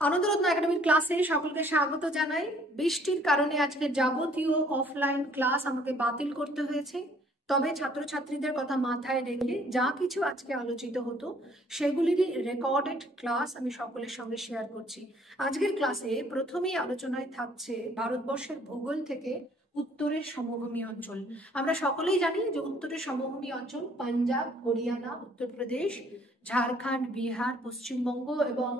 আনন্দরত্ন একাডেমির ক্লাসে সকলকে স্বাগত জানাই। বৃষ্টির কারণে আজকে যাবতীয় অফলাইন ক্লাস আমাকে বাতিল করতে হয়েছে। তবে ছাত্রছাত্রীদের কথা মাথায় রেখে যা কিছু আজকে আলোচিত হতো সেগুলিরই রেকর্ডেড ক্লাস আমি সকলের সঙ্গে শেয়ার করছি। আজকের ক্লাসে প্রথমেই আলোচনায় থাকছে ভারতবর্ষের ভূগোল থেকে উত্তরের সমভূমি অঞ্চল। আমরা সকলেই জানি যে উত্তরের সমভূমি অঞ্চল পাঞ্জাব, হরিয়ানা, উত্তরপ্রদেশ, ঝাড়খণ্ড, বিহার, পশ্চিমবঙ্গ এবং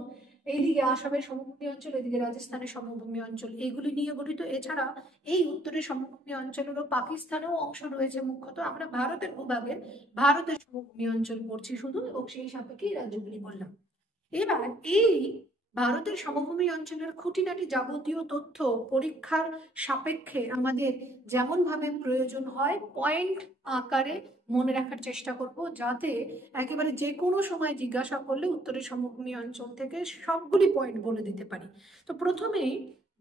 এইদিকে আসামের সমভূমি অঞ্চল, এদিকে রাজস্থানের সমভূমি অঞ্চল, এইগুলি নিয়ে গঠিত। এছাড়া এই উত্তরের সমভূমি অঞ্চলেরও পাকিস্তানেও অংশ রয়েছে। মুখ্যত আমরা ভারতের ভূভাগে ভারতের সমভূমি অঞ্চল পড়ছি শুধু, এবং সেই সাপেক্ষে রাজ্যগুলি বললাম। এবার এই ভারতের সমভূমি অঞ্চলের খুঁটিনাটি যাবতীয় তথ্য পরীক্ষার সাপেক্ষে আমাদের যেমন ভাবে প্রয়োজন হয় পয়েন্ট আকারে মনে রাখার চেষ্টা করব, যাতে একেবারে যে কোনো সময় জিজ্ঞাসা করলে উত্তরের সমভূমি অঞ্চল থেকে সবগুলি পয়েন্ট বলে দিতে পারি। তো প্রথমেই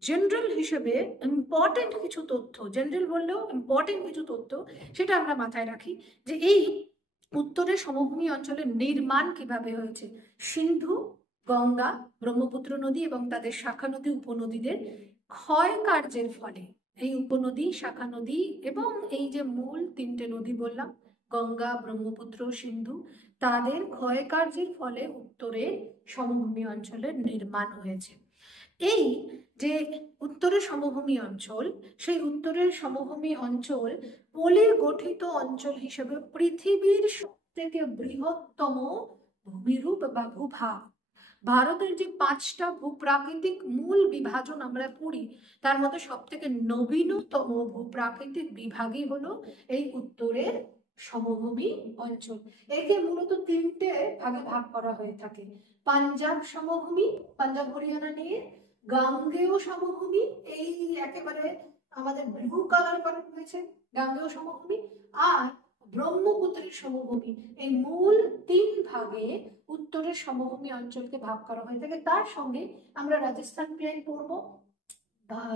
জেনারেল হিসেবে ইম্পর্টেন্ট কিছু তথ্য, জেনারেল বললেও ইম্পর্টেন্ট কিছু তথ্য, সেটা আমরা মাথায় রাখি যে এই উত্তরের সমভূমি অঞ্চলের নির্মাণ কিভাবে হয়েছে। সিন্ধু, গঙ্গা, ব্রহ্মপুত্র নদী এবং তাদের শাখা নদী উপনদীদের ক্ষয় কার্যের ফলে এই উপনদী, শাখা নদী এবং এই যে মূল তিনটে নদী বললাম গঙ্গা, ব্রহ্মপুত্র, সিন্ধু, তাদের ক্ষয় কার্যের ফলে উত্তরের সমভূমি অঞ্চলের নির্মাণ হয়েছে। এই যে উত্তরের সমভূমি অঞ্চল, সেই উত্তরের সমভূমি অঞ্চল পলির গঠিত অঞ্চল হিসেবে পৃথিবীর সবথেকে বৃহত্তম ভূমিরূপ বা ভূভাগ। ভারতের যে 5টা ভূপ্রাকৃতিক মূল বিভাজন আমরা পড়ি, তার মধ্যে সব থেকে নবীনতম ভূপ্রাকৃতিক বিভাগই হলো এই উত্তরের সমভূমি অঞ্চল। একে মূলত 3টে ভাগে ভাগ করা হয়ে থাকে। পাঞ্জাব সমভূমি, পাঞ্জাব হরিয়ানা নিয়ে, গাঙ্গেয় সমভূমি, এই একেবারে আমাদের ব্লু কালার করা হয়েছে গাঙ্গেয় সমভূমি, আর ব্রহ্মপুত্রের সমভূমি। এই মূল 3 ভাগে উত্তরের সমভূমি অঞ্চলকে ভাগ করা হয়ে থাকে। তার সঙ্গে আমরা রাজস্থান প্লেন পড়বো,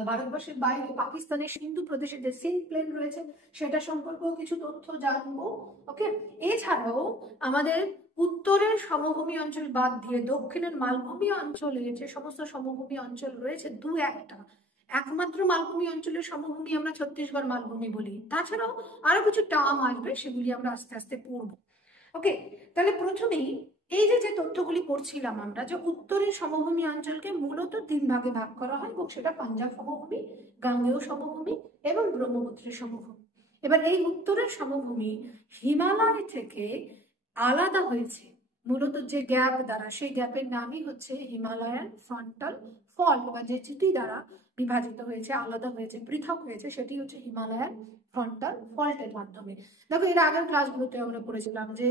ভারতবর্ষের বাইরে পাকিস্তানের সিন্ধু প্রদেশে যে সিন্ধ প্লেন রয়েছে সেটা সম্পর্কেও কিছু তথ্য জানবো। ওকে, এছাড়াও আমাদের উত্তরের সমভূমি অঞ্চল বাদ দিয়ে দক্ষিণের মালভূমি অঞ্চলে যে সমস্ত সমভূমি অঞ্চল রয়েছে একটা, একমাত্র মালভূমি অঞ্চলের সমভূমি আমরা ছত্তিশগড় মালভূমি বলি। তাছাড়াও আরো কিছু টার্ম আসবে, সেগুলি আমরা আস্তে আস্তে পড়বো। ওকে, তাহলে প্রথমেই এই যে তথ্যগুলি পড়ছিলাম আমরা, যে উত্তরের সমভূমি অঞ্চলকে মূলত 3 ভাগে ভাগ করা হয়, এবং সেটা পাঞ্জাব সমভূমি, গাঙ্গেয় সমভূমি এবং ব্রহ্মপুত্রের সমভূমি। এবার এই উত্তরের সমভূমি হিমালয় থেকে আলাদা হয়েছে মূলত যে গ্যাপ দ্বারা, সেই গ্যাপের নামই হচ্ছে হিমালয়ান ফ্রন্টাল ফল্ট, বা যে চিটি দ্বারা বিভাজিত হয়েছে, আলাদা হয়েছে, পৃথক হয়েছে, সেটি হচ্ছে হিমালয়ান ফ্রন্টাল ফল্টের মাধ্যমে। দেখো, এর আগের ক্লাসগুলোতে আমরা পড়েছিলাম যে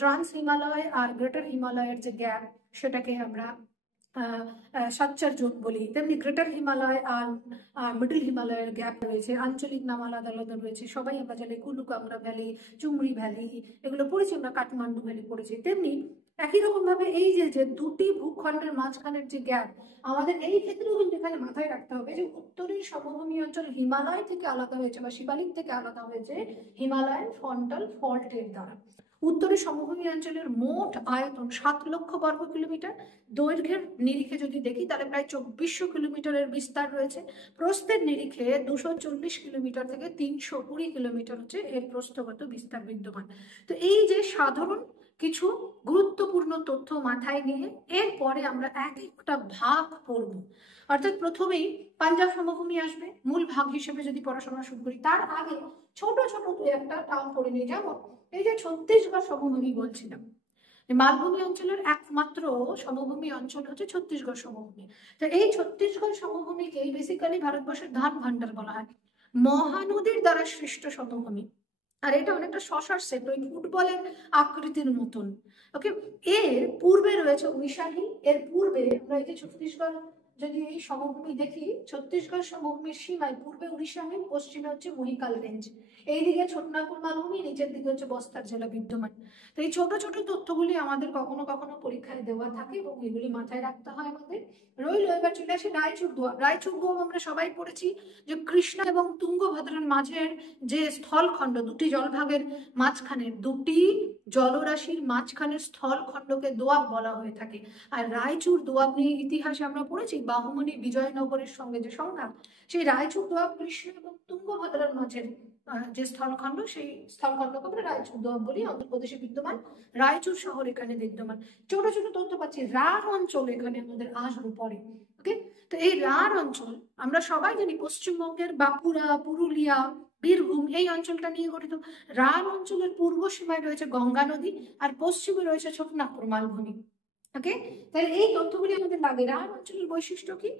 ট্রান্স হিমালয় আর গ্রেটার হিমালয়ের যে গ্যাপ, সেটাকে আমরা সাচ্চার জোন বলি। তেমনি গ্রেটার হিমালয় আর মিডল হিমালয়ের গ্যাপ রয়েছে, আঞ্চলিক নাম আলাদা আলাদা রয়েছে। সবাই আমরা জানি কুলুকাংরা ভ্যালি, চুমড়ি ভ্যালি, এগুলো পড়েছি আমরা, কাঠমান্ডু ভ্যালি পড়েছি। তেমনি একই রকম ভাবে এই যে দুটি ভূখণ্ডের মাঝখানের যে গ্যাপ, আমাদের এই ক্ষেত্রেও কিন্তু এখানে মাথায় রাখতে হবে যে উত্তরের সমভূমি অঞ্চল হিমালয় থেকে আলাদা হয়েছে বা শিবালিক থেকে আলাদা হয়েছে হিমালয়ান ফ্রন্টাল ফল্টের দ্বারা। উত্তরের সমভূমি অঞ্চলের মোট আয়তন 7 লক্ষ বর্গ কিলোমিটার। দৈর্ঘ্যের নিরিখে যদি দেখি তাহলে প্রায় 2400 কিলোমিটারের বিস্তার রয়েছে। প্রস্থের নিরিখে 240 কিলোমিটার থেকে 320 কিলোমিটার হচ্ছে এর প্রস্থগত বিস্তার বিদ্যমান। তো এই যে সাধারণ কিছু গুরুত্বপূর্ণ তথ্য মাথায় নিয়ে এরপরে আমরা এক একটা ভাগ পড়ব। অর্থাৎ প্রথমেই পাঞ্জাব সমভূমি আসবে মূল ভাগ হিসেবে যদি পড়াশোনা শুরু করি। তার আগে ছোট ছোট দু একটা টার্ম পড়ে নিয়ে যাবো। এই যে ছত্তিশগড় সমভূমি বলছিলাম, মালভূমি অঞ্চলের একমাত্র সমভূমি অঞ্চল হচ্ছে ছত্তিশগড় সমভূমি। তো এই ছত্তিশগড় সমভূমিকে বেসিক্যালি ভারতবর্ষের ধান ভান্ডার বলা হয়, মহানদীর দ্বারা সৃষ্ট সমভূমি। আর এটা অনেকটা শশার সেট, ওই ফুটবলের আকৃতির মতন। ওকে, এর পূর্বে রয়েছে উড়িষ্যা হিল, এর পূর্বে আমরা এই যে ছত্তিশগড় যদি এই সমভূমি দেখি, ছত্তিশগড় সমভূমির সীমায় পূর্বে উড়িষ্যা হয়ে পশ্চিমে হচ্ছে মহিকাল রেঞ্জ, এইদিকে ছোটনাগপুর মালভূমি, নিচের দিকে হচ্ছে বস্তার জেলা বিদ্যমান। তো এই ছোট ছোট তথ্যগুলি আমাদের কখনো কখনো পরীক্ষায় দেওয়া থাকে এবং এগুলি মাথায় রাখতে হয় আমাদের। রইল, এবার চলে আসে রায়চুর দোয়াব। রায়চুর দোয়াব আমরা সবাই পড়েছি যে কৃষ্ণা এবং তুঙ্গভদ্রার মাঝের যে স্থলখণ্ড, দুটি জলভাগের মাঝখানে, দুটি জলরাশির মাঝখানের স্থলখণ্ডকে দোয়াব বলা হয়ে থাকে। আর রায়চুর দোয়াব নিয়ে ইতিহাসে আমরা পড়েছি বাহুমনি বিজয়নগরের সঙ্গে যে সংঘাত, সেই রায়চুর দোয়াব কৃষ্ণ এবং তুঙ্গভদ্রার মাঝের যে স্থলখণ্ড, সেই স্থলখণ্ডকে আমরা রায়চুর দোয়াব বলি, অন্ধ্রপ্রদেশে বিদ্যমান। রায়চুর শহর এখানে বিদ্যমান। ছোট ছোট তথ্য পাচ্ছি। রাঢ় অঞ্চল এখানে আমাদের আসবে পরে। ওকে, তো এই রাঢ় অঞ্চল আমরা সবাই জানি পশ্চিমবঙ্গের বাঁকুড়া, পুরুলিয়া, বীরভূম এই অঞ্চলটা নিয়ে গঠিত। রাঢ় অঞ্চলের পূর্ব সীমায় রয়েছে গঙ্গা নদী, আর পশ্চিমে রয়েছে ছোটনাগপুর মালভূমি। ওকে, তাহলে এই তথ্যগুলি আমাদের লাগে। রাঢ় অঞ্চলের বৈশিষ্ট্য কি?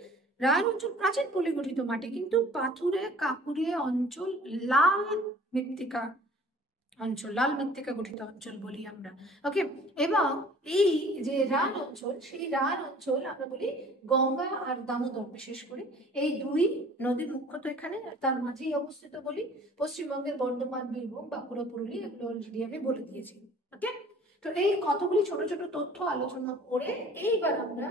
রাঢ় অঞ্চল প্রাচীন পলি গঠিত মাটি, কিন্তু পাথুরে কাঁকুড়িয়ে অঞ্চল, লাল মৃত্তিকা অঞ্চল, লাল মৃত্তিকা গঠিত অঞ্চল বলি আমরা। ওকে, এবং এই যে রাঢ় অঞ্চল, সেই রাঢ় অঞ্চল আমরা বলি গঙ্গা আর দামোদর, বিশেষ করে এই দুই নদীর মুখ্যত এখানে, তার মাঝেই অবস্থিত বলি। পশ্চিমবঙ্গের বর্ধমান, বীরভূম, বাঁকুড়া, পুরুলিয়া এগুলো অলরেডি আমি বলে দিয়েছি। ওকে, তো এই কতগুলি ছোট ছোট তথ্য আলোচনা করে এইবার আমরা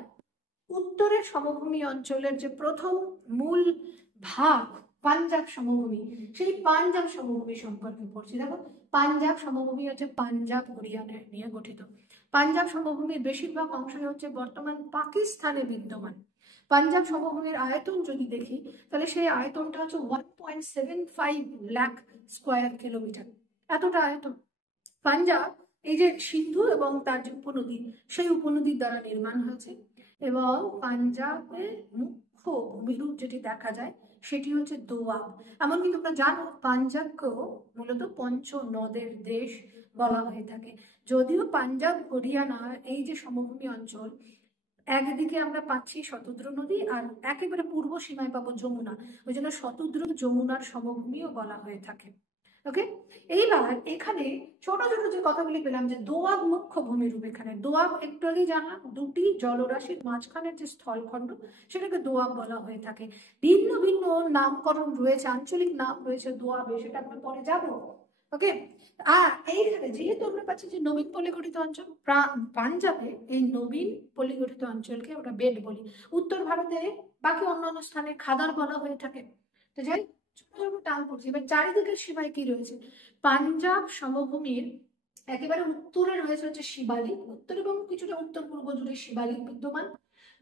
উত্তরের সমভূমি অঞ্চলের যে প্রথম মূল ভাগ পাঞ্জাব সমভূমি, সেই পাঞ্জাব সমভূমি সম্পর্কে পড়ছি। দেখো, পাঞ্জাব সমভূমি হচ্ছে পাঞ্জাব হরিয়ানা নিয়ে গঠিত। পাঞ্জাব সমভূমির বেশিরভাগ অংশই হচ্ছে বর্তমান পাকিস্তানে বিদ্যমান। পাঞ্জাব সমভূমির আয়তন যদি দেখি, তাহলে সেই আয়তনটা হচ্ছে 1.75 লাখ স্কোয়ার কিলোমিটার, এতটা আয়তন। পাঞ্জাব এই যে সিন্ধু এবং তার যে উপনদী, সেই উপনদীর দ্বারা নির্মাণ হয়েছে। এবং পাঞ্জাবে মুখ্য ভূমিরূপ যেটি দেখা যায় সেটি হচ্ছে দোয়াব। এমনকি তোমরা জানো পাঞ্জাবকেও মূলত পঞ্চ নদের দেশ বলা হয়ে থাকে। যদিও পাঞ্জাব হরিয়ানা এই যে সমভূমি অঞ্চল, একদিকে আমরা পাচ্ছি শতদ্রু নদী, আর একেবারে পূর্ব সীমায় পাবো যমুনা, ওই জন্য শতদ্রু যমুনার সমভূমিও বলা হয়ে থাকে। ওকে, এইবার এখানে ছোট ছোট যে কথাগুলি পেলাম, যে দোয়াব মুখ্য ভূমিরূপ, এখানে দোয়াব একটু আগেই জানলাম, দুটি জলরাশির মাঝখানের যে স্থলখণ্ড সেটাকে দোয়াব বলা হয়ে থাকে। ভিন্ন ভিন্ন নামকরণ রয়েছে, আঞ্চলিক নাম রয়েছে দোয়াবে, সেটা আমরা পরে যাবো। ওকে, আর এইখানে যেহেতু আমরা পাচ্ছি যে নবীন পলিগঠিত অঞ্চল, পাঞ্জাবে এই নবীন পলিগঠিত অঞ্চলকে আমরা বেড বলি। উত্তর ভারতে বাকি অন্যান্য স্থানে খাদার বলা হয়ে থাকে। তো যাই ছোট ছোট টান পড়ছি। এবার চারিদিকের সীমায় কি রয়েছে? পাঞ্জাব সমভূমির একেবারে উত্তরে রয়েছে হচ্ছে শিবালিক, উত্তর এবং কিছুটা উত্তর পূর্ব জুড়ে শিবালিক বিদ্যমান।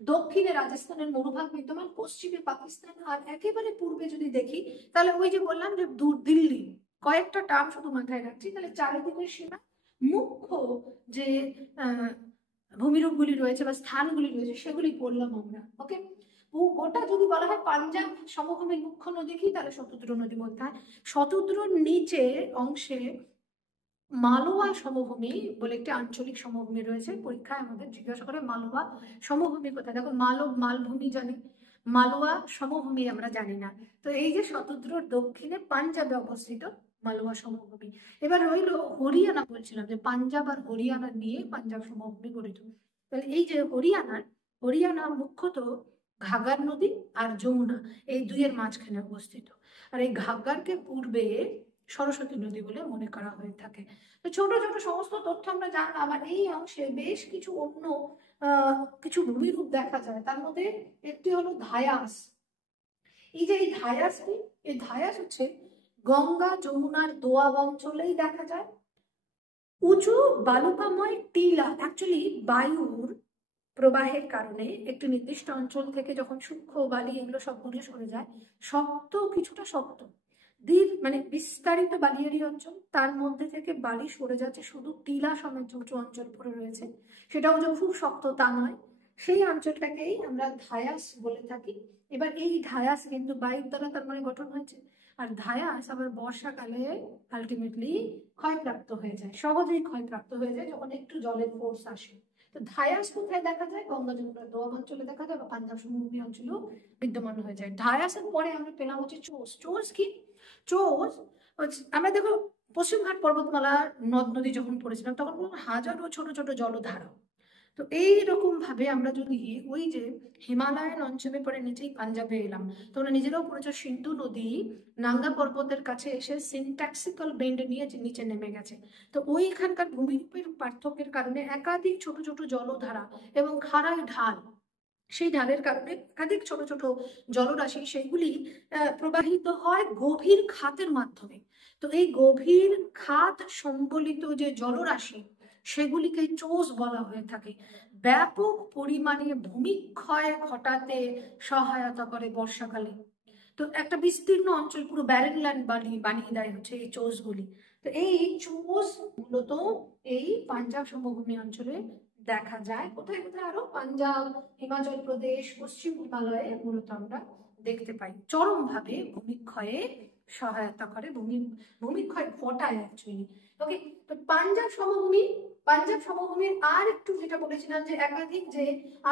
দক্ষিণে রাজস্থানের মরুভাগ বিদ্যমান, পশ্চিমে পাকিস্তান, আর একেবারে পূর্বে যদি দেখি তাহলে ওই যে বললাম যে দূর দিল্লি, কয়েকটা টার্ম শুধু মাথায় রাখছি। তাহলে চারিদিকের সীমা মুখ্য যে ভূমিরূপগুলি রয়েছে বা স্থানগুলি রয়েছে সেগুলি পড়লাম আমরা। ওকে, গোটা যদি বলা হয় পাঞ্জাব সমভূমির মুখ্য নদী কি, তাহলে শতদ্রু নদী বলতে হয়। শতদ্রুর নিচে অংশে মালওয়া সমভূমি বলে একটি আঞ্চলিক সমভূমি রয়েছে। পরীক্ষায় আমাদের জিজ্ঞাসা করে মালওয়া সমভূমি কোথায়। দেখো, মালভূমি জানি, মালওয়া সমভূমি আমরা জানি না। তো এই যে শতদ্রুর দক্ষিণে পাঞ্জাবে অবস্থিত মালওয়া সমভূমি। এবার রইল হরিয়ানা, বলছিলাম যে পাঞ্জাব আর হরিয়ানা নিয়ে পাঞ্জাব সমভূমি গঠিত। তাহলে এই যে হরিয়ানা মুখ্যত ঘাঘর নদী আর যমুনা এই দুইয়ের মাঝখানে অবস্থিত। আর এই ঘাঘরকে পূর্বে সরস্বতী নদী বলে মনে করা হয়ে থাকে। তো ছোট ছোট সমস্ত তথ্য আমরা জানলাম। আর এই অংশে বেশ কিছু অন্য কিছু ভূমিরূপ দেখা যায়। তার মধ্যে একটি হলো ধায়াস। এই যে এই ধায়াস কি, এই ধায়াস হচ্ছে গঙ্গা যমুনার দোয়াব অঞ্চলেই দেখা যায়। উঁচু বালুকাময় টিলা, অ্যাকচুয়ালি বায়ুর প্রবাহের কারণে একটি নির্দিষ্ট অঞ্চল থেকে যখন সূক্ষ্ম বালি এগুলো সব দূরে সরে যায়, শক্ত, কিছুটা শক্ত মানে বিস্তারিত বালিয়ারি অঞ্চল, তার মধ্যে থেকে বালি সরে যাচ্ছে, শুধু টিলা সমেত উঁচু অঞ্চল পড়ে রয়েছে, সেটাও যে খুব শক্ত তা নয়, সেই অঞ্চলটাকেই আমরা ধায়াস বলে থাকি। এবার এই ধায়াস কিন্তু বায়ুর দ্বারা তার মানে গঠন হয়েছে। আর ধায়াস আবার বর্ষাকালে আলটিমেটলি ক্ষয়প্রাপ্ত হয়ে যায়, সহজেই ক্ষয়প্রাপ্ত হয়ে যায় যখন একটু জলের ফোর্স আসে। তো ধায়াস কোথায় দেখা যায়? গঙ্গা যমুনার দোয়াব অঞ্চলে দেখা যায়, বা পাঞ্জাব সমভূমি অঞ্চলেও বিদ্যমান হয়ে যায়। ধায়াসের পরে আমরা পেলাম হচ্ছে চোস। চোস কি? চোস আমরা দেখো পশ্চিমঘাট পর্বতমালার নদ নদী যখন পড়েছিলাম তখন হাজারো ছোট ছোট জলধারা। তো তো এইরকম ভাবে আমরা যদি ওই যে হিমালয়ান অঞ্চলে পরে নিচেই পাঞ্জাবে এলাম, তোমরা নিজেরাও পড়েছো সিন্ধু নদী নাঙ্গা পর্বতের কাছে এসে সিনট্যাক্সিক্যাল বেন্ড নিয়ে নিচে নেমে গেছে। তো ওইখানকার ভূমিরূপের পার্থক্যের কারণে একাধিক ছোট ছোট জলধারা এবং খাড়াই ঢাল, সেই ঢালের কারণে একাধিক ছোট ছোট জলরাশি সেইগুলি প্রবাহিত হয় গভীর খাতের মাধ্যমে। তো এই গভীর খাত সম্বলিত যে জলরাশি সেগুলিকে চোষ বলা হয়ে থাকে। ব্যাপক পরিমাণে ভূমিক্ষয় ঘটাতে সহায়তা করে বর্ষাকালে। তো একটা বিস্তীর্ণ অঞ্চল পুরো ব্যারেন ল্যান্ড বানিয়ে দেয় হচ্ছে এই চোষগুলি। তো এই চোষ মূলত এই পাঞ্জাব সমভূমি অঞ্চলে দেখা যায়। কোথায় কোথায় আরো? পাঞ্জাব, হিমাচল প্রদেশ, পশ্চিম হিমালয়ে মূলত আমরা দেখতে পাই। চরমভাবে ভূমিক্ষয়ে সহায়তা করে, ভূমিক্ষয় ঘটায় অ্যাকচুয়ালি। ওকে, তো পাঞ্জাব সমভূমির আর একটু যেটা বলেছিলাম যে একাধিক যে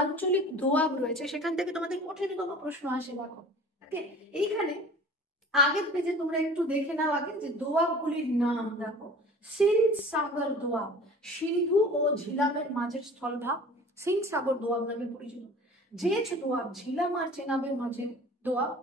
আঞ্চলিক দোয়াব রয়েছে, সেখান থেকে তোমাদের কঠিনতম প্রশ্ন আসে। দেখো, ওকে, এইখানে আগের পেজে তোমরা একটু দেখে নাও আগে যে দোয়াবগুলির নাম। দেখো, সিন্ধ সাগর দোয়াব, সিন্ধু ও ঝিলামের মাঝের স্থলভাগ সিন্ধ সাগর দোয়াব নামে পরিচিত। জেছ দোয়াব ঝিলাম আর চেনাবের মাঝের দোয়াব।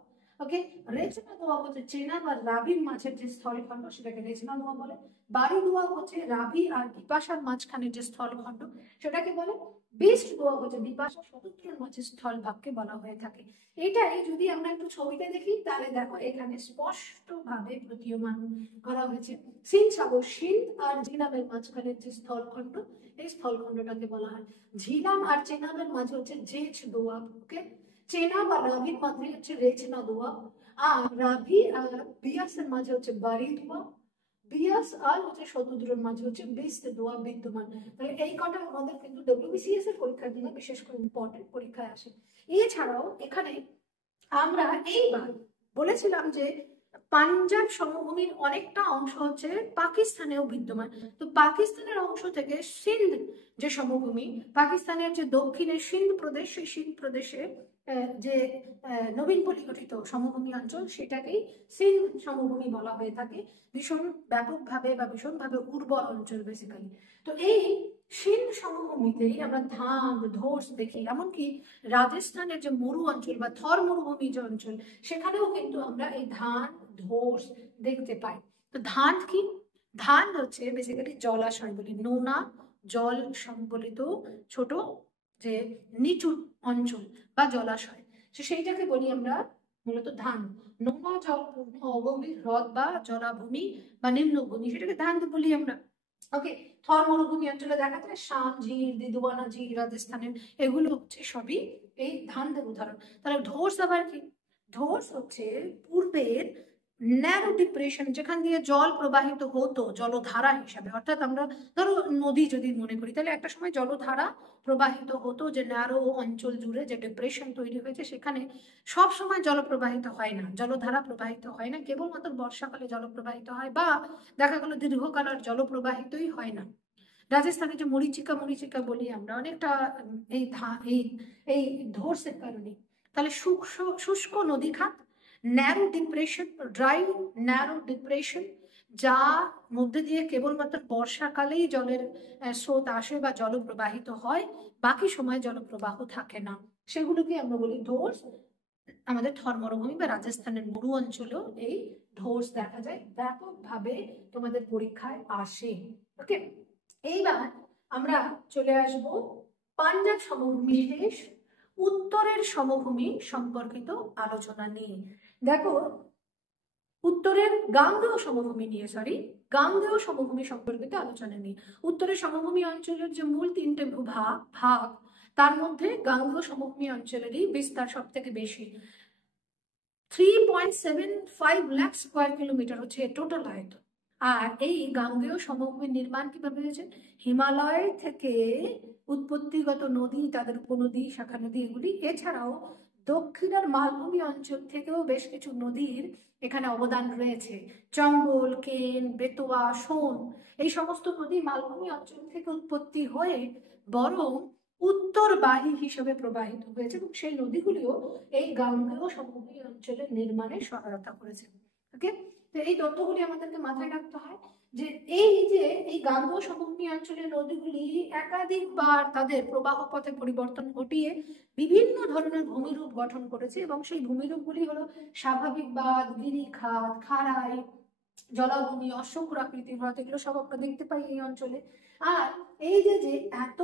ওকে, রেচনা দোয়াব হচ্ছে চেনাব আর রাবির মাঝের যে স্থলখণ্ড সেটাকে রেচনা দোয়াব বলে। বাড়ি দোয়াব হচ্ছে রাবি আর বিপাশার মাঝখানে যে স্থলখণ্ড সেটাকে বলে। বেস্ট দোয়াব হচ্ছে বিপাশা সমুদ্রের মাঝের স্থলভাগকে বলা হয়ে থাকে। এটাই যদি আমরা একটু ছবিতে দেখি তাহলে দেখো এখানে স্পষ্ট ভাবে প্রতীয়মান করা হয়েছে। সিন্ধ সাগর, সিন্ধ আর ঝিলামের মাঝখানের যে স্থলখণ্ড, এই স্থলখণ্ডটাকে বলা হয়। ঝিলাম আর চেনাবের মাঝে হচ্ছে জেছ দোয়াব। ওকে, চেনাব আর রাভির মাঝে হচ্ছে রেচনা দোয়াব, আর রাভি আর বিয়াসের মাঝে হচ্ছে বাড়ি দোয়াব, বিয়াস আর হচ্ছে শতদ্রুর মাঝে হচ্ছে বেস্ট দোয়াব বিদ্যমান। তাহলে এই কটা আমাদের কিন্তু ডব্লিউবিসিএস এর পরীক্ষার জন্য বিশেষ করে ইম্পর্টেন্ট পরীক্ষায় আসে। এছাড়াও এখানে আমরা এইবার বলেছিলাম যে পাঞ্জাব সমভূমির অনেকটা অংশ হচ্ছে পাকিস্তানেও বিদ্যমান। তো পাকিস্তানের অংশ থেকে সিন্ধ যে সমভূমি, পাকিস্তানের যে দক্ষিণে সিন্ধ প্রদেশ, সেই সিন্ধ প্রদেশে যে নবীন পরিগঠিত সমভূমি অঞ্চল সেটাকেই সিন্ধ সমভূমি বলা হয়ে থাকে। ভীষণ ব্যাপকভাবে বা ভীষণভাবে উর্বর অঞ্চল বেসিক্যালি। তো এই সিন্ধ সমভূমিতেই আমরা ধান, ধস দেখি। এমনকি রাজস্থানের যে মরু অঞ্চল বা থর মরুভূমি যে অঞ্চল, সেখানেও কিন্তু আমরা এই ধান, ধস দেখতে পাই। তো ধান কি? ধান হচ্ছে বেসিক্যালি জলাশয় বলি, নোনা জল সংবলিত ছোট যে নিচু অঞ্চল বা জলাশয়, সেইটাকে বলি আমরা মূলত ধান। নোনা জলপূর্ণ অগভীর হ্রদ বা জলাভূমি বা নিম্নভূমি, সেটাকে ধান বলি আমরা। ওকে, থর মরুভূমি অঞ্চলে দেখা যায় শাম ঝিল, দিদুয়ানা ঝিল রাজস্থানের, এগুলো হচ্ছে সবই এই ধানদের উদাহরণ। তাহলে ধস আবার কি? ধস হচ্ছে পূর্বের ন্যারো ডিপ্রেশন, যেখান দিয়ে জল প্রবাহিত হতো জলধারা হিসাবে। অর্থাৎ আমরা ধরো নদী যদি মনে করি, তাহলে একটা সময় জলধারা প্রবাহিত হতো যে ন্যারো অঞ্চল জুড়ে যে ডিপ্রেশন তৈরি হয়েছে, সেখানে সব সময় জল প্রবাহিত হয় না, জলধারা প্রবাহিত হয় না, কেবলমাত্র বর্ষাকালে জল প্রবাহিত হয়, বা দেখা গেল দীর্ঘকাল আর জল প্রবাহিতই হয় না। রাজস্থানে যে মরিচিকা বলি আমরা অনেকটা এই এই ধসের কারণে। তাহলে শুষ্ক নদী খাত, narrow depression, dry narrow depression, যা মধ্যে দিয়ে কেবলমাত্র বর্ষাকালেই জলের স্রোত আসে বা জল প্রবাহিত হয়, বাকি সময় জলপ্রবাহ থাকে না, সেগুলোকে আমরা বলি ধস। আমাদের থর মরুভূমি বা রাজস্থানের মরু অঞ্চলেও এই ধস দেখা যায়, ব্যাপকভাবে তোমাদের পরীক্ষায় আসে। ওকে, এইবার আমরা চলে আসব পাঞ্জাব সমভূমি শেষ, উত্তরের সমভূমি সম্পর্কিত আলোচনা নিয়ে। দেখো, উত্তরের গাঙ্গেয় সমভূমি নিয়ে গাঙ্গেয় সমভূমি সম্পর্কিত আলোচনা নিয়ে। উত্তরের সমভূমি অঞ্চলের যে মূল তিনটে ভাগ, তার মধ্যে গাঙ্গেয় সমভূমি অঞ্চলেরই বিস্তার সব থেকে বেশি। 3.75 লাখ স্কোয়ার কিলোমিটার হচ্ছে টোটাল আয়তন। আর এই গাঙ্গেয় সমভূমির নির্মাণ কিভাবে হয়েছে? হিমালয় থেকে উৎপত্তিগত নদী, তাদের উপনদী, শাখা নদী, এগুলি, এছাড়াও দক্ষিণের মালভূমি অঞ্চল থেকেও বেশ কিছু নদীর এখানে অবদান রয়েছে। চম্বল, কেন, বেতোয়া, সোন, এই সমস্ত নদী মালভূমি অঞ্চল থেকে উৎপত্তি হয়ে বরং উত্তরবাহী হিসেবে প্রবাহিত হয়েছে, এবং সেই নদীগুলিও এই গাঙ্গেয় সমভূমি অঞ্চলের নির্মাণে সহায়তা করেছে। ওকে, তো এই তথ্যগুলি আমাদেরকে মাথায় রাখতে হয় যে এই গাঙ্গেয় সমভূমি অঞ্চলের নদীগুলি একাধিকবার তাদের প্রবাহ পথে পরিবর্তন ঘটিয়ে বিভিন্ন ধরনের ভূমিরূপ গঠন করেছে, এবং সেই ভূমিরূপগুলি হলো স্বাভাবিক বাঁধ, গিরিখাত, খাড়াই, জলাভূমি, অশ্বক্ষুর আকৃতির হ্রদ, এগুলো সব আমরা দেখতে পাই এই অঞ্চলে। আর এই যে এত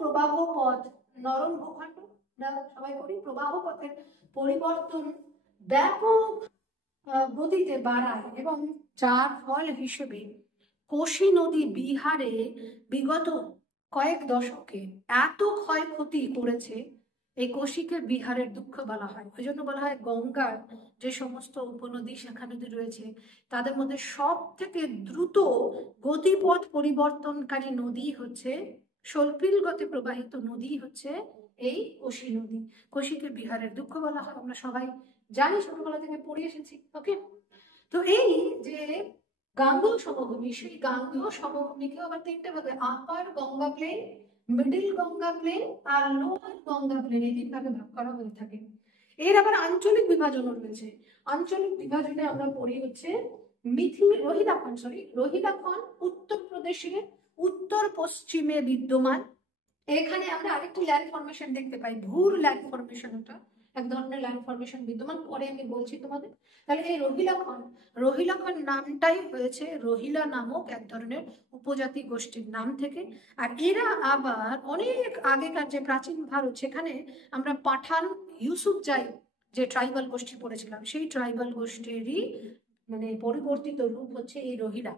প্রবাহ পথ, নরম ভূখণ্ড সবাই করি, প্রবাহ পথের পরিবর্তন ব্যাপক গতিতে বাড়ায়, এবং যার ফল হিসেবে কোশি নদী বিহারে বিগত কয়েক দশকে এত ক্ষয়ক্ষতি করেছে, এই কোশিকে বিহারের দুঃখ বলা হয়। ওই জন্য বলা হয় গঙ্গার যে সমস্ত উপনদী, শাখা নদী রয়েছে, তাদের মধ্যে সব থেকে দ্রুত গতিপথ পরিবর্তনকারী নদী হচ্ছে, স্বল্পিল গতি প্রবাহিত নদী হচ্ছে এই কোশি নদী। কোশিকে বিহারের দুঃখ বলা হয়, আমরা সবাই জানি, ছোটবেলা থেকে পড়ে এসেছি। ওকে, তো এই যে গাঙ্গেয় সমভূমি, সেই গাঙ্গেয় সমভূমিকে আবার তিনটে ভাগে, upper Ganga plain, middle Ganga plain আর লোয়ার গঙ্গা প্লেন, এই তিন ভাগে ভাগ করা হয়ে থাকে। এর আবার আঞ্চলিক বিভাজনও রয়েছে। আঞ্চলিক বিভাজনে আমরা পড়ি হচ্ছে রোহিলাখন্ড উত্তরপ্রদেশের উত্তর পশ্চিমে বিদ্যমান। এখানে আমরা আরেকটি ল্যান্ড ফরমেশন দেখতে পাই, ভুর ল্যান্ড ফরমেশন, ওটা এক ধরনের ল্যান্ড ফরমেশন বিদ্যমান, পরে আমি বলছি তোমাদের। তাহলে এই রোহিলাখন্ড নামটাই হয়েছে রোহিলা নামক এক ধরনের উপজাতি গোষ্ঠীর নাম থেকে। আর এরা আবার অনেক আগেকার যে প্রাচীন ভারত, সেখানে আমরা পাঠান, ইউসুফজাই যে ট্রাইবাল গোষ্ঠী পড়েছিলাম, সেই ট্রাইবাল গোষ্ঠীরই মানে পরিবর্তিত রূপ হচ্ছে এই রোহিলা।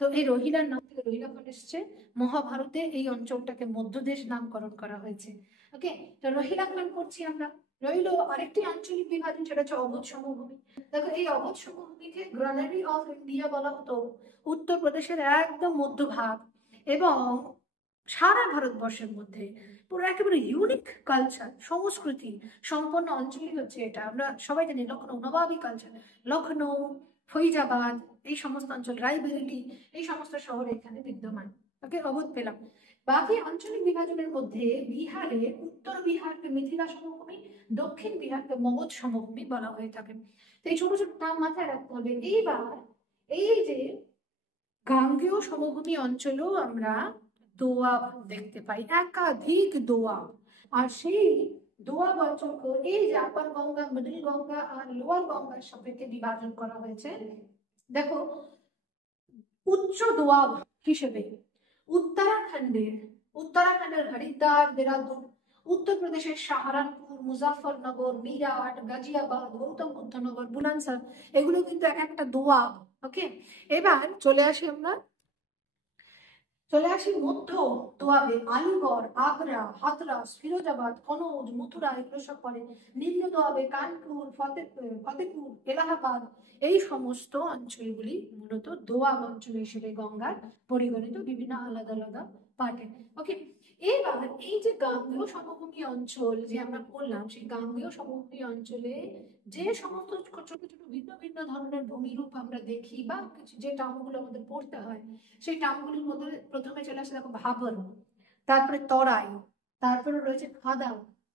তো এই রোহিলার নাম থেকে রোহিলাখন্ড এসছে। মহাভারতে এই অঞ্চলটাকে মধ্যদেশ নামকরণ করা হয়েছে। ওকে, তো রোহিলাখন্ড করছি আমরা। রইল আরেকটি আঞ্চলিক বিভাজন, সেটা হচ্ছে অবধ সমভূমি। দেখো, এই অবধ সমভূমিকে গ্রানারি অফ ইন্ডিয়া বলা হতো, উত্তরপ্রদেশের একদম মধ্যভাগ, এবং সারা ভারতবর্ষের মধ্যে পুরো একেবারে ইউনিক কালচার, সংস্কৃতি সম্পন্ন অঞ্চলই হচ্ছে এটা। আমরা সবাই জানি লখনৌ, নবাবী কালচার, লখনৌ, ফৈজাবাদ, এই সমস্ত অঞ্চল, রায়বেরেলি, এই সমস্ত শহরে এখানে বিদ্যমান। ওকে, অবধ পেলাম। বাকি আঞ্চলিক বিভাজনের মধ্যে বিহারে উত্তর বিহারকে মিথিলা সমভূমি, দক্ষিণ বিহারকে মগধ সমভূমি বলা হয়ে থাকে। তো এই ছোট ছোট নাম মাথায় রাখতে হবে। এইবার এই যে গাঙ্গেয় সমভূমি অঞ্চলেও আমরা দোয়াব দেখতে পাই, একাধিক দোয়াব। আর সেই দোয়াব অঞ্চলকে এই যে আপার গঙ্গা, মিডল গঙ্গা আর লোয়ার গঙ্গার সাপেক্ষে বিভাজন করা হয়েছে। দেখো, উচ্চ দোয়াব হিসেবে উত্তরাখণ্ডের হরিদ্বার, দেরাদুন, উত্তরপ্রদেশের সাহারানপুর, মুজাফরনগর, মিরাট, গাজিয়াবাদ, গৌতম বুদ্ধনগর, বুলন্দশহর, এগুলো কিন্তু এক একটা দোয়াব। ওকে, এবার চলে আসি মধ্য দোয়াবে। আলিগড়, আগ্রা, হাতরাস, ফিরোজাবাদ, কনৌজ, মথুরা, এগুলো সব পড়ে। নিম্ন দোয়াবে কানপুর, ফতেপুর, এলাহাবাদ, এই সমস্ত অঞ্চলগুলি মূলত দোয়াব অঞ্চল হিসেবে গঙ্গার পরিগণিত, বিভিন্ন আলাদা আলাদা পার্টে। ওকে, এবার এই যে গাঙ্গেয় সমভূমি অঞ্চল যে আমরা বললাম, সেই গাঙ্গেয় সমভূমি অঞ্চলে যে সমস্ত ছোট ছোট ভিন্ন ভিন্ন ধরনের ভূমিরূপ আমরা দেখি, বা কিছু যে টার্মগুলো আমাদের পড়তে হয়, সেই টার্মগুলির মধ্যে প্রথমে চলে আসে দেখো ভাবর, তারপরে তরাই, তারপরে রয়েছে খাদা,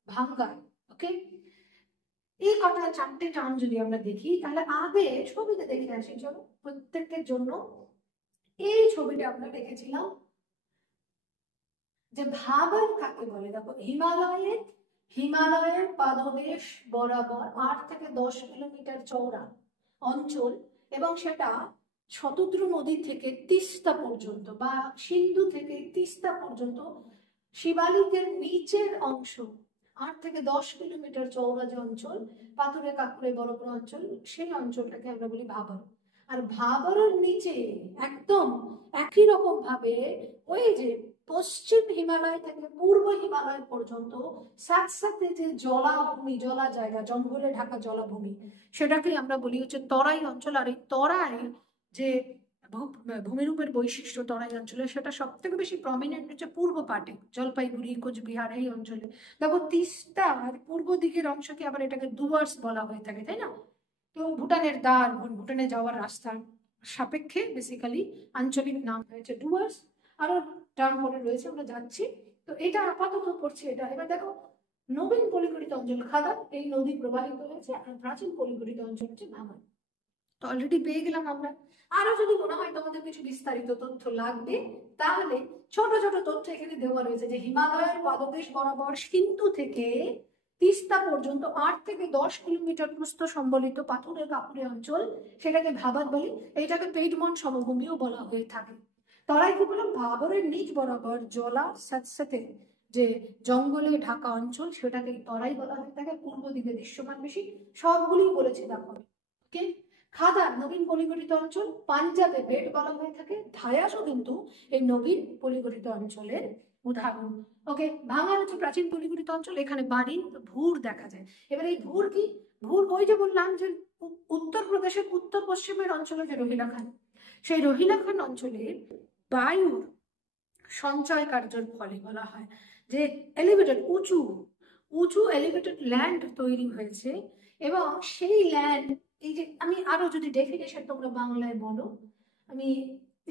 ভাঙ্গা। ওকে, এই কটা চারটে টার্ম যদি আমরা দেখি, তাহলে আগে ছবিতে দেখে আসি, চলো প্রত্যেকের জন্য। এই ছবিটা আমরা দেখেছিলাম যে ভাবর কাকে বলে। দেখো, হিমালয়ের পাদদেশ বরাবর 8 থেকে 10 কিলোমিটার চওড়া অঞ্চল, এবং সেটা শতদ্রু নদী থেকে তিস্তা পর্যন্ত, বা সিন্ধু থেকে তিস্তা পর্যন্ত শিবালিকের নিচের অংশ, 8 থেকে 10 কিলোমিটার চওড়া যে অঞ্চল, পাথুরে কাঁকড়ে বড় বড় অঞ্চল, সেই অঞ্চলটাকে আমরা বলি ভাবর। আর ভাবরের নিচে একদম একই রকম ভাবে ওই যে পশ্চিম হিমালয় থেকে পূর্ব হিমালয় পর্যন্ত স্যাঁতস্যাঁতে যে জলাভূমি, জলা জায়গা, জঙ্গলে ঢাকা জলাভূমি, সেটাকে আমরা বলি হচ্ছে তরাই অঞ্চল। আর এই তরাই যে ভূমিরূপের বৈশিষ্ট্য তরাই অঞ্চলে, সেটা সব থেকে বেশি প্রমিনেন্ট হচ্ছে পূর্ব পাটে, জলপাইগুড়ি, কোচবিহার, এই অঞ্চলে। দেখো, তিস্তার পূর্ব দিকের অংশকে আবার এটাকে ডুয়ার্স বলা হয়ে থাকে, তাই না? তো ভুটানের দ্বার, ভুটানে যাওয়ার রাস্তার সাপেক্ষে বেসিক্যালি আঞ্চলিক নাম হয়েছে ডুয়ার্স। আরো টার্ম পরে রয়েছে, আমরা যাচ্ছি। তো এটা আপাতত পড়ছি এটা। এবার দেখো, নবীন পলিগঠিত অঞ্চল খাদা, এই নদী প্রবাহিত হয়েছে। আর প্রাচীন পলিগঠিত অঞ্চল হচ্ছে ভাঙন। তো অলরেডি পেয়ে গেলাম আমরা। আরো যদি মনে হয় তোমাদের কিছু বিস্তারিত তথ্য লাগবে, তাহলে ছোট ছোট তথ্য এখানে দেওয়া রয়েছে যে হিমালয়ের পাদদেশ বরাবর সিন্ধু থেকে তিস্তা পর্যন্ত 8 থেকে 10 কিলোমিটার প্রস্থ সম্বলিত পাথুরে কাপুরে অঞ্চল, সেটাকে ভাবার বলি। এইটাকে পেডমন্ট সমভূমিও বলা হয়ে থাকে। তরাই কি বললাম, ভাবরের নিচ বরাবর জলা সাথে যে জঙ্গলে ঢাকা অঞ্চল, সেটাকে তরাই বলা হয়ে থাকে। পূর্ব দিকে দৃশ্যমান বেশি, সবগুলি বলেছি দেখো। ওকে, খাদার নবীন পলিগঠিত অঞ্চল, পাঞ্জাবে বেড বলা হয়ে থাকে। ধায়াসও কিন্তু এই নবীন পলিগঠিত অঞ্চলের উদাহরণ। ওকে, ভাঙার হচ্ছে প্রাচীন পলিগঠিত অঞ্চল, এখানে বাড়ি ভুর দেখা যায়। এবার এই ভুর কি? ভুর ওই যে বললাম যে উত্তরপ্রদেশের উত্তর পশ্চিমের অঞ্চলে যে রোহিলাখান, সেই রোহিলাখান অঞ্চলে বায়ুর সঞ্চয় কার্যের ফলে বলা হয় যে এলিভেটেড উঁচু উঁচু এলিভেটেড ল্যান্ড তৈরি হয়েছে। এবং সেই ল্যান্ড, এই যে আমি আরো যদি ডেফিনেশন তোমরা বাংলায় বলো, আমি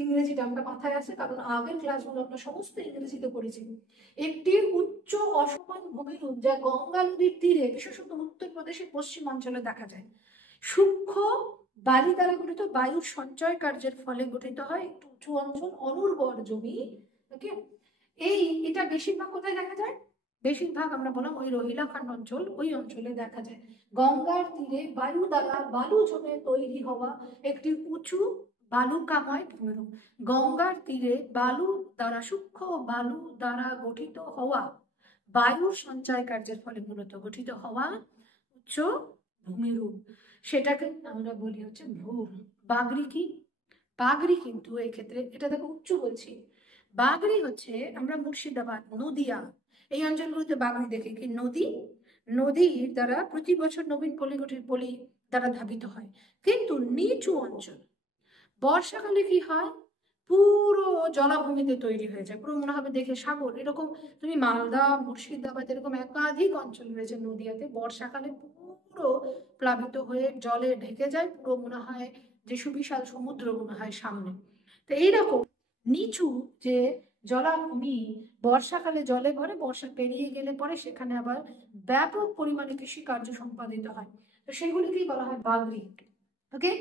ইংরেজিটা আমরা মাথায় আছে কারণ আগের ক্লাসগুলো আমরা সমস্ত ইংরেজিতে করেছি। একটি উচ্চ অসমান ভূমিরূপ যা গঙ্গা নদীর তীরে বিশেষত উত্তরপ্রদেশের পশ্চিমাঞ্চলে দেখা যায়। সূক্ষ্ম বালি দ্বারা গঠিত বায়ুর সঞ্চয় কার্যের ফলে গঠিত হয় একটু উঁচু অঞ্চল, অনুর্বর জমি। ওকে, এটা বেশিরভাগ কোথায় দেখা যায়? বেশিরভাগ আমরা বললাম ওই রোহিলাখান্ড অঞ্চল, ওই অঞ্চলে দেখা যায়। গঙ্গার তীরে বায়ু দ্বারা বালু জমে তৈরি হওয়া একটি উঁচু বালুকাময় ভূমিরূপ। গঙ্গার তীরে বালু দ্বারা সূক্ষ্ম বালু দ্বারা গঠিত হওয়া বায়ুর সঞ্চয় কার্যের ফলে মূলত গঠিত হওয়া উচ্চ ভূমিরূপ, সেটাকে আমরা বলি হচ্ছে ভূর। বাগরি কি? বাগরি কিন্তু এই ক্ষেত্রে, এটা দেখো উঁচু বলছি, বাগরি হচ্ছে আমরা মুর্শিদাবাদ, নদিয়া এই অঞ্চলগুলোতে বাগরি দেখি কি নদীর দ্বারা প্রতি বছর নবীন পলি দ্বারা ধাবিত হয়। কিন্তু নিচু অঞ্চল বর্ষাকালে কি হয়, পুরো জলাভূমিতে তৈরি হয়ে যায়, পুরো মনে হবে দেখে সাগর। এরকম তুমি মালদা, মুর্শিদাবাদ এরকম একাধিক অঞ্চল রয়েছে নদিয়াতে, বর্ষাকালে পুরো প্লাবিত হয়ে জলে ঢেকে যায়, পুরো মনে হয় যে সুবিশাল সমুদ্র মনে হয় সামনে। তো এইরকম নিচু যে জলাভূমি বর্ষাকালে জলে ভরে, বর্ষা পেরিয়ে গেলে পরে সেখানে আবার ব্যাপক পরিমাণে কৃষি কার্য সম্পাদিত হয়। তো সেগুলিকেই বলা হয় বাগরি। ওকে,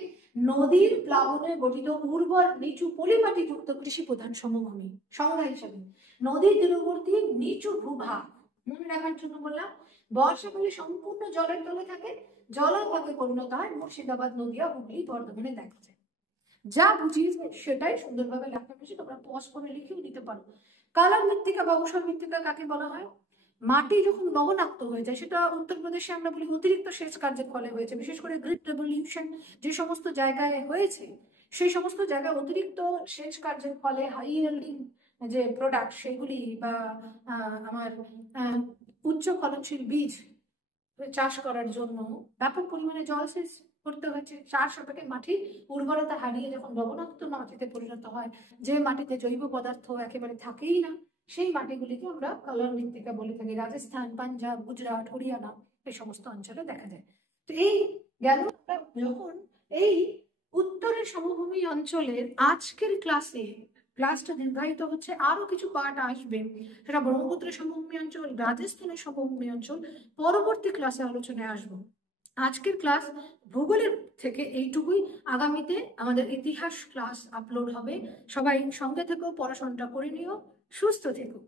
নদীর প্লাবনে গঠিত উর্বর নিচু পলিমাটি যুক্ত কৃষি প্রধান সমভূমি। সংজ্ঞা হিসেবে নদীর তীরবর্তী নিচু ভূভাগ, মনে রাখার জন্য বললাম, বর্ষাকালে সম্পূর্ণ জলের তলে থাকে, জলাভাগে পরিণত হয়। মুর্শিদাবাদ, নদিয়া, হুগলি, বর্ধমানে দেখা যায়। যা বুঝিয়েছে সেটাই সুন্দরভাবে লেখা হয়েছে, তোমরা পজ করে লিখেও দিতে পারো। কালার মৃত্তিকা বা ঊষর মৃত্তিকা কাকে বলা হয়? মাটি যখন লবণাক্ত হয়ে যায়, সেটা উত্তরপ্রদেশে আমরা বলি অতিরিক্ত সেচ কার্যের ফলে হয়েছে। বিশেষ করে গ্রিড রেভলিউশন যে সমস্ত জায়গায় হয়েছে, সেই সমস্ত জায়গায় অতিরিক্ত সেচ কার্যের ফলে হাই ইয়েল্ডিং যে প্রোডাক্ট সেগুলি বা আমার উচ্চ ফলনশীল বীজ চাষ করার জন্য ব্যাপক পরিমাণে জলসেচ করতে হয়েছে। চার সাপেক্ষে মাটির উর্বরতা হারিয়ে যখন লবণাক্ত মাটিতে পরিণত হয়, যে মাটিতে জৈব পদার্থ একেবারে থাকেই না, সেই মাটিগুলিকে আমরা কালার মৃত্তিকা বলে থাকি। রাজস্থান, পাঞ্জাব, গুজরাট, হরিয়ানা এই সমস্ত অঞ্চলে দেখা যায়। তো এই গেল যখন এই উত্তরের সমভূমি অঞ্চলের আজকের ক্লাসটা দীর্ঘায়িত হচ্ছে, আরো কিছু পার্ট আসবে, সেটা ব্রহ্মপুত্রের সমভূমি অঞ্চল, রাজস্থানের সমভূমি অঞ্চল পরবর্তী ক্লাসে আলোচনায় আসবো। আজকের ক্লাস ভূগোলের থেকে এইটুকুই। আগামীতে আমাদের ইতিহাস ক্লাস আপলোড হবে। সবাই সঙ্গে থেকেও পড়াশোনাটা করে নিও, সুস্থ থেকো।